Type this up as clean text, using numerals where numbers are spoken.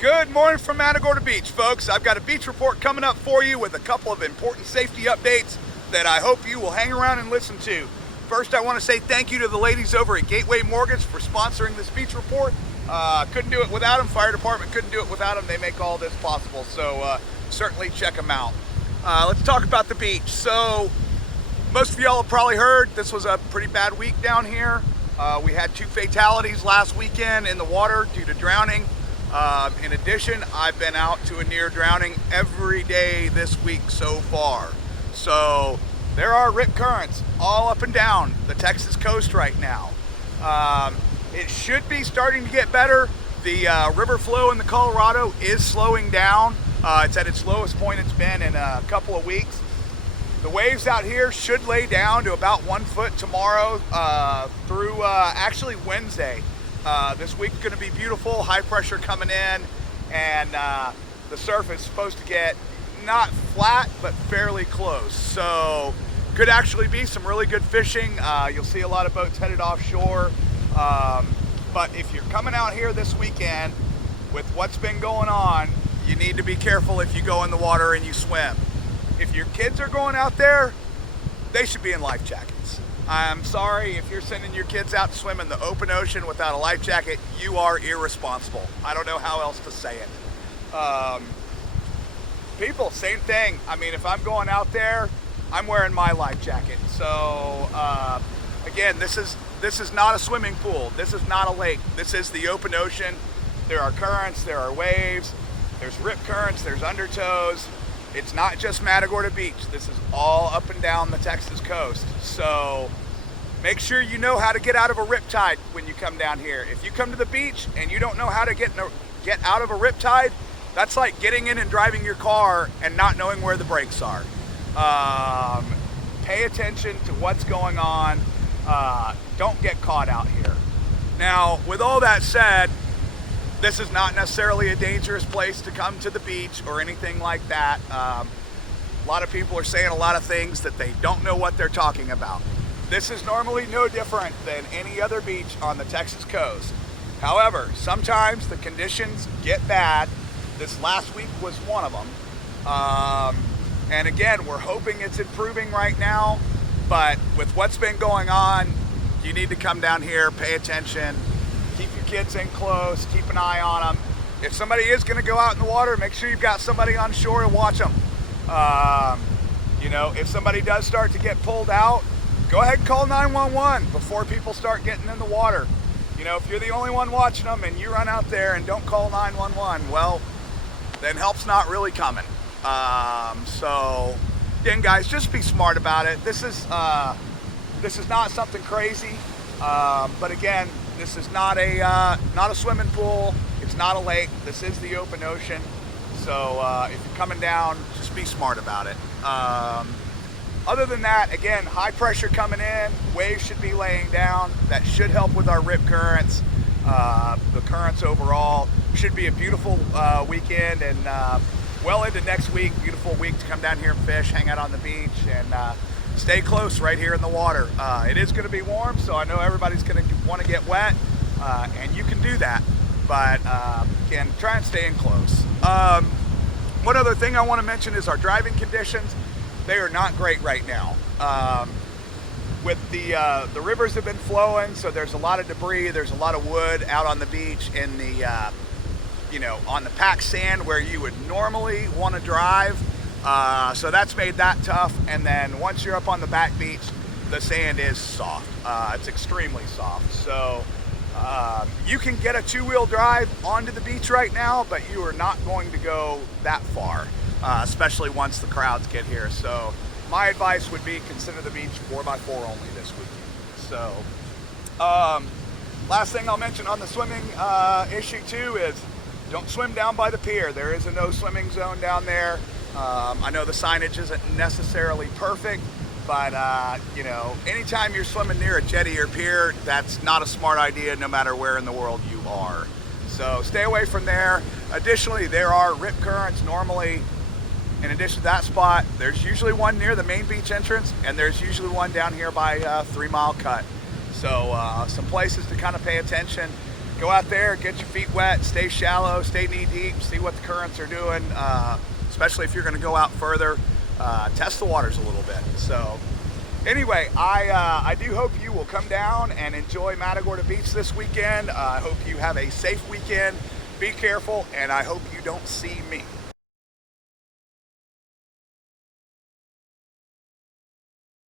Good morning from Matagorda Beach, folks. I've got a beach report coming up for you with a couple of important safety updates that I hope you will hang around and listen to. First, I want to say thank you to the ladies over at Gateway Mortgage for sponsoring this beach report. Couldn't do it without them. Fire department couldn't do it without them. They make all this possible, so certainly check them out. Let's talk about the beach. So, most of y'all have probably heard this was a pretty bad week down here. We had 2 fatalities last weekend in the water due to drowning. In addition, I've been out to a near drowning every day this week so far. So there are rip currents all up and down the Texas coast right now. It should be starting to get better. The river flow in the Colorado is slowing down. It's at its lowest point it's been in a couple of weeks. The waves out here should lay down to about 1 foot tomorrow through actually Wednesday. This week's going to be beautiful, high pressure coming in, and the surf is supposed to get not flat, but fairly close. So could actually be some really good fishing. You'll see a lot of boats headed offshore. But if you're coming out here this weekend with what's been going on, you need to be careful if you go in the water and you swim. If your kids are going out there, they should be in life jackets. I'm sorry, if you're sending your kids out to swim in the open ocean without a life jacket, you are irresponsible. I don't know how else to say it. People, same thing. I mean, if I'm going out there, I'm wearing my life jacket. So, again, this is not a swimming pool. This is not a lake. This is the open ocean. There are currents, there are waves, there's rip currents, there's undertows. It's not just Matagorda Beach. This is all up and down the Texas coast. So make sure you know how to get out of a riptide when you come down here. If you come to the beach and you don't know how to get out of a riptide, that's like getting in and driving your car and not knowing where the brakes are. Pay attention to what's going on. Don't get caught out here. Now, with all that said, this is not necessarily a dangerous place to come to the beach or anything like that. A lot of people are saying a lot of things that they don't know what they're talking about. This is normally no different than any other beach on the Texas coast. However, sometimes the conditions get bad. This last week was one of them. And again, we're hoping it's improving right now, but with what's been going on, you need to come down here, pay attention, keep your kids in close, keep an eye on them. If somebody is going to go out in the water, make sure you've got somebody on shore to watch them. If somebody does start to get pulled out, go ahead and call 911 before people start getting in the water. If you're the only one watching them and you run out there and don't call 911, well, then help's not really coming. So again, guys, just be smart about it. This is not something crazy, but again, this is not a swimming pool. It's not a lake. This is the open ocean. So if you're coming down, just be smart about it. Other than that, again, high pressure coming in. Waves should be laying down. That should help with our rip currents. The currents overall should be a beautiful weekend and well into next week. Beautiful week to come down here and fish, hang out on the beach, and stay close right here in the water. It is going to be warm, so I know everybody's going to want to get wet, and you can do that. But again, try and stay in close. One other thing I want to mention is our driving conditions. They are not great right now. With the rivers have been flowing, so there's a lot of debris. There's a lot of wood out on the beach in the on the packed sand where you would normally want to drive. So that's made that tough. And then once you're up on the back beach, the sand is soft. It's extremely soft. So you can get a 2-wheel drive onto the beach right now, but you are not going to go that far, especially once the crowds get here. So my advice would be consider the beach 4x4 only this weekend. So last thing I'll mention on the swimming issue too is don't swim down by the pier. There is a no swimming zone down there. I know the signage isn't necessarily perfect, but anytime you're swimming near a jetty or pier, that's not a smart idea no matter where in the world you are. So stay away from there. Additionally, there are rip currents normally. In addition to that spot, there's usually one near the main beach entrance, and there's usually one down here by 3 Mile Cut. So some places to kind of pay attention. go out there, get your feet wet, stay shallow, stay knee deep, see what the currents are doing, especially if you're going to go out further. Test the waters a little bit. So anyway, I do hope you will come down and enjoy Matagorda Beach this weekend. I hope you have a safe weekend. Be careful, and I hope you don't see me.